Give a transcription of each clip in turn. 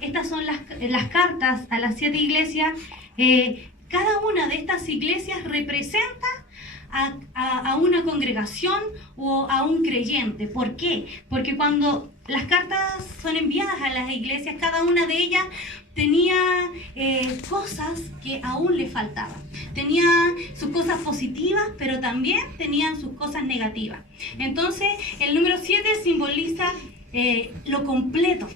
estas son las cartas a las 7 iglesias. Cada una de estas iglesias representa a una congregación o a un creyente. ¿Por qué? Porque cuando las cartas son enviadas a las iglesias, cada una de ellas tenía cosas que aún le faltaban. Tenía sus cosas positivas, pero también tenían sus cosas negativas. Entonces, el número 7 simboliza lo completo,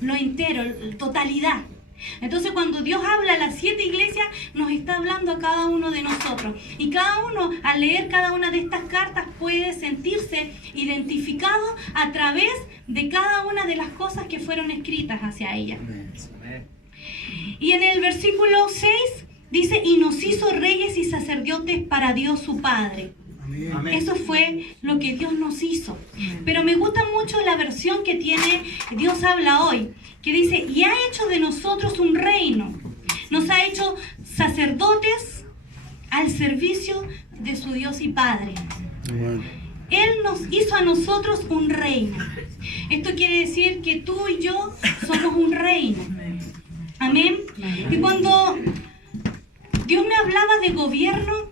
lo entero, totalidad. Entonces, cuando Dios habla a las 7 iglesias, nos está hablando a cada uno de nosotros. Y cada uno, al leer cada una de estas cartas, puede sentirse identificado a través de cada una de las cosas que fueron escritas hacia ella. Y en el versículo 6 dice, y nos hizo reyes y sacerdotes para Dios su Padre. Amén. Eso fue lo que Dios nos hizo. Pero me gusta mucho la versión que tiene Dios habla hoy, que dice, y ha hecho de nosotros un reino. Nos ha hecho sacerdotes al servicio de su Dios y Padre. Amén. Él nos hizo a nosotros un reino. Esto quiere decir que tú y yo somos un reino. Amén. Y cuando Dios me hablaba de gobierno,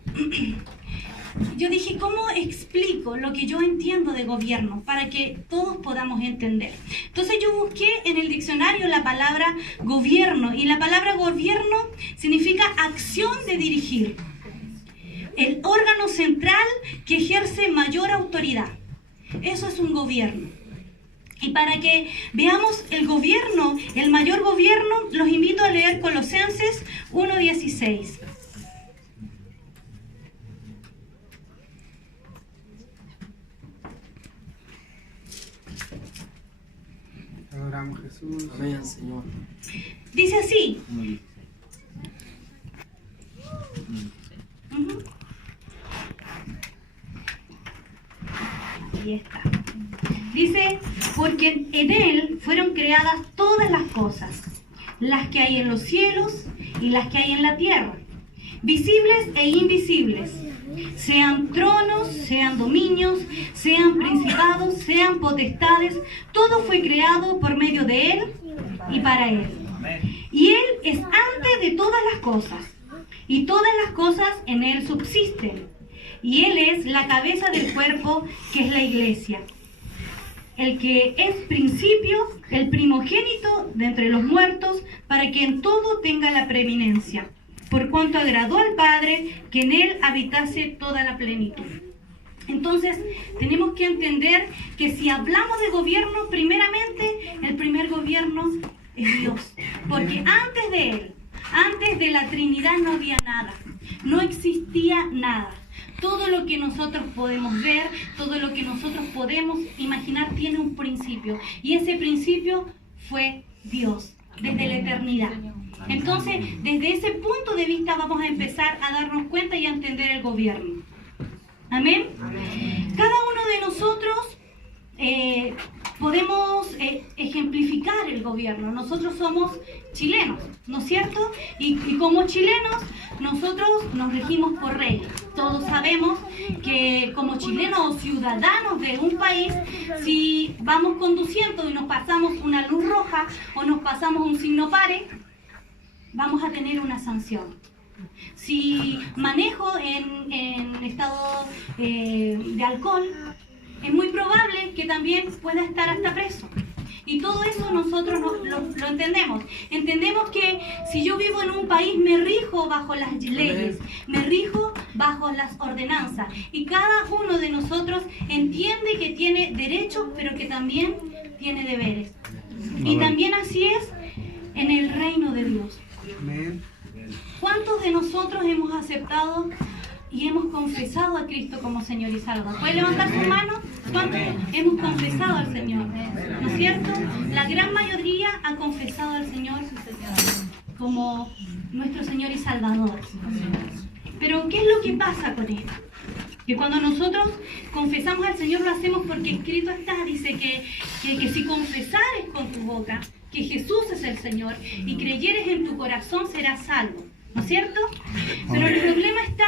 yo dije, ¿cómo explico lo que yo entiendo de gobierno para que todos podamos entender? Entonces yo busqué en el diccionario la palabra gobierno, y la palabra gobierno significa acción de dirigir. El órgano central que ejerce mayor autoridad. Eso es un gobierno. Y para que veamos el gobierno, el mayor gobierno, los invito a leer Colosenses 1:16. Adoramos Jesús. Amén, Señor. Dice así. Ahí está. Dice, porque en Él fueron creadas todas las cosas, las que hay en los cielos y las que hay en la tierra, visibles e invisibles, sean tronos, sean dominios, sean principados, sean potestades, todo fue creado por medio de Él y para Él. Y Él es antes de todas las cosas, y todas las cosas en Él subsisten. Y Él es la cabeza del cuerpo, que es la iglesia. El que es principio, el primogénito de entre los muertos, para que en todo tenga la preeminencia, por cuanto agradó al Padre que en Él habitase toda la plenitud. Entonces, tenemos que entender que si hablamos de gobierno, primeramente, el primer gobierno es Dios. Porque antes de Él, antes de la Trinidad no había nada, no existía nada. Todo lo que nosotros podemos ver, todo lo que nosotros podemos imaginar tiene un principio. Y ese principio fue Dios, desde la eternidad. Entonces, desde ese punto de vista vamos a empezar a darnos cuenta y a entender el gobierno. Amén. Cada uno de nosotros podemos ejemplificar el gobierno. Nosotros somos chilenos, ¿no es cierto? Y como chilenos, nosotros nos regimos por reyes. Todos sabemos que como chilenos o ciudadanos de un país, si vamos conduciendo y nos pasamos una luz roja o nos pasamos un signo pare, vamos a tener una sanción. Si manejo en estado de alcohol, es muy probable que también pueda estar hasta preso. Y todo eso nosotros lo entendemos. Entendemos que si yo vivo en un país, me rijo bajo las leyes, me rijo bajo las ordenanzas. Y cada uno de nosotros entiende que tiene derechos, pero que también tiene deberes. Y también así es en el reino de Dios. ¿Cuántos de nosotros hemos aceptado y hemos confesado a Cristo como Señor y Salvador? ¿Puede levantar su mano? ¿Cuántos hemos confesado al Señor? ¿No es cierto? La gran mayoría ha confesado al Señor como nuestro Señor y Salvador. Pero ¿qué es lo que pasa con esto? Que cuando nosotros confesamos al Señor, lo hacemos porque escrito está, dice que si confesares con tu boca que Jesús es el Señor y creyeres en tu corazón, serás salvo. ¿no es cierto? Pero el problema está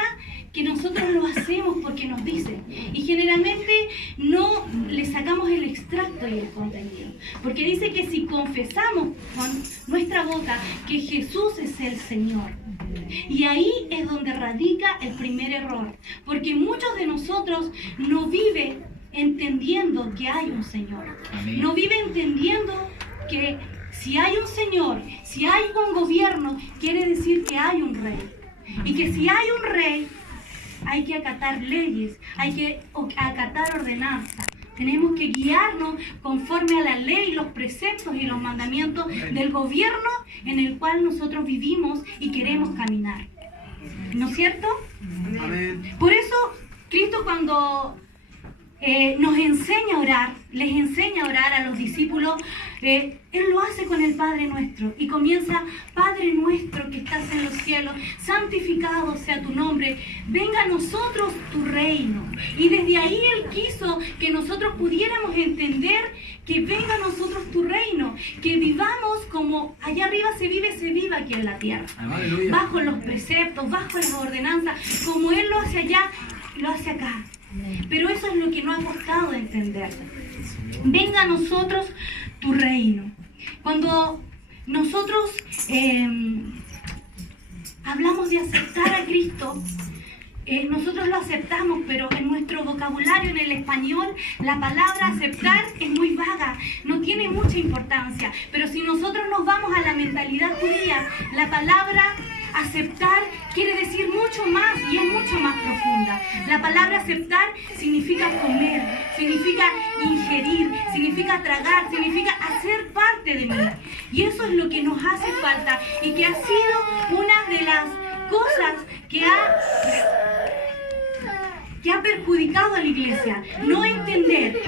que nosotros lo hacemos porque nos dicen, y generalmente no le sacamos el extracto y el contenido, porque dice que si confesamos con nuestra boca que Jesús es el Señor, y ahí es donde radica el primer error, porque muchos de nosotros no viven entendiendo que hay un Señor, no viven entendiendo que si hay un Señor, si hay un gobierno, quiere decir que hay un rey, y que si hay un rey, hay que acatar leyes, hay que acatar ordenanzas. Tenemos que guiarnos conforme a la ley, los preceptos y los mandamientos del gobierno en el cual nosotros vivimos y queremos caminar. ¿No es cierto? Amén. Por eso, Cristo cuando nos enseña a orar, les enseña a orar a los discípulos, Él lo hace con el Padre Nuestro y comienza: Padre nuestro que estás en los cielos, santificado sea tu nombre, venga a nosotros tu reino. Y desde ahí Él quiso que nosotros pudiéramos entender que venga a nosotros tu reino, que vivamos como allá arriba se viva aquí en la tierra, bajo los preceptos, bajo las ordenanzas, como Él lo hace allá, lo hace acá. Pero eso es lo que no ha costado entender. Venga a nosotros tu reino. Cuando nosotros hablamos de aceptar a Cristo, nosotros lo aceptamos, pero en nuestro vocabulario, en el español, la palabra aceptar es muy vaga, no tiene mucha importancia. Pero si nosotros nos vamos a la mentalidad judía, la palabra aceptar quiere decir mucho más y es mucho más profunda. La palabra aceptar significa comer, significa ingerir, significa tragar, significa hacer parte de mí. Y eso es lo que nos hace falta y que ha sido una de las cosas que ha perjudicado a la iglesia. No entender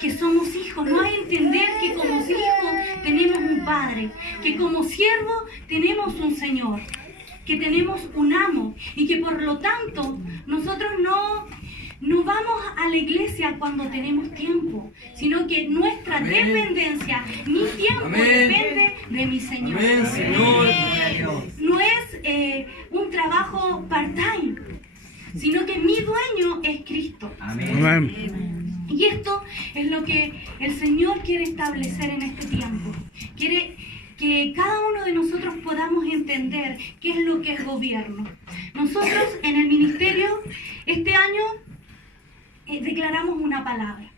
que somos hijos, no entender que como hijos tenemos un Padre, que como siervos tenemos un Señor, que tenemos un amo y que por lo tanto nosotros no vamos a la iglesia cuando tenemos tiempo, sino que nuestra dependencia, mi tiempo depende de mi Señor. No es un trabajo part-time, sino que mi dueño es Cristo. Y esto es lo que el Señor quiere establecer en este tiempo. Quiere que cada uno de nosotros podamos entender qué es lo que es gobierno. Nosotros en el ministerio este año declaramos una palabra.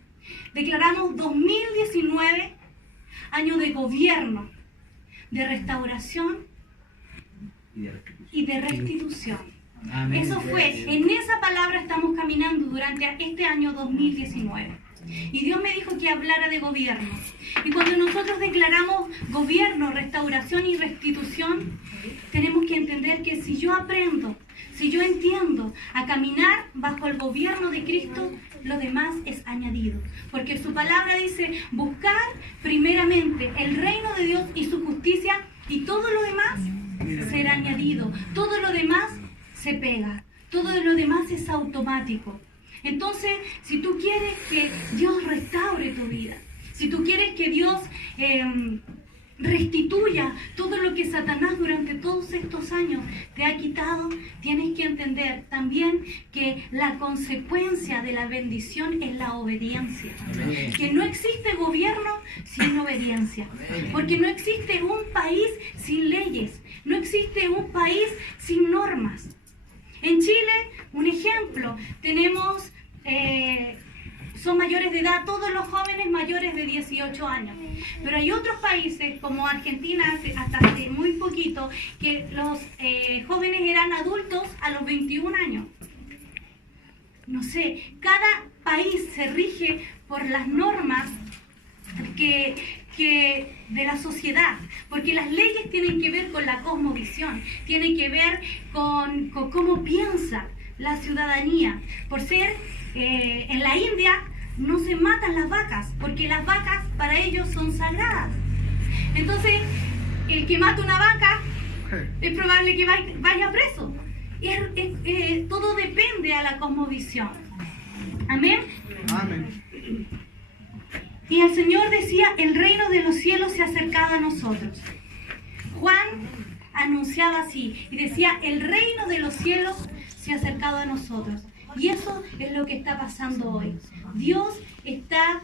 Declaramos 2019 año de gobierno, de restauración y de restitución. Amén. Eso fue, en esa palabra estamos caminando durante este año 2019. Y Dios me dijo que hablara de gobierno. Y cuando nosotros declaramos gobierno, restauración y restitución, tenemos que entender que si yo aprendo, si yo entiendo a caminar bajo el gobierno de Cristo, lo demás es añadido. Porque su palabra dice: buscar primeramente el reino de Dios y su justicia, y todo lo demás será añadido. Todo lo demás se pega, todo lo demás es automático. Entonces, si tú quieres que Dios restaure tu vida, si tú quieres que Dios restituya todo lo que Satanás durante todos estos años te ha quitado, tienes que entender también que la consecuencia de la bendición es la obediencia. Amén. Que no existe gobierno sin obediencia, porque no existe un país sin leyes, no existe un país sin normas. En Chile, un ejemplo, tenemos, son mayores de edad todos los jóvenes mayores de 18 años. Pero hay otros países, como Argentina, hasta hace muy poquito, que los jóvenes eran adultos a los 21 años. No sé, cada país se rige por las normas que de la sociedad, porque las leyes tienen que ver con la cosmovisión, tienen que ver con cómo piensa la ciudadanía. Por ser en la India no se matan las vacas, porque las vacas para ellos son sagradas. Entonces, el que mata una vaca es probable que vaya preso. Todo depende a la cosmovisión. Amén. Amén. Y el Señor decía: el reino de los cielos se ha acercado a nosotros. Juan anunciaba así y decía, el reino de los cielos se ha acercado a nosotros. Y eso es lo que está pasando hoy. Dios está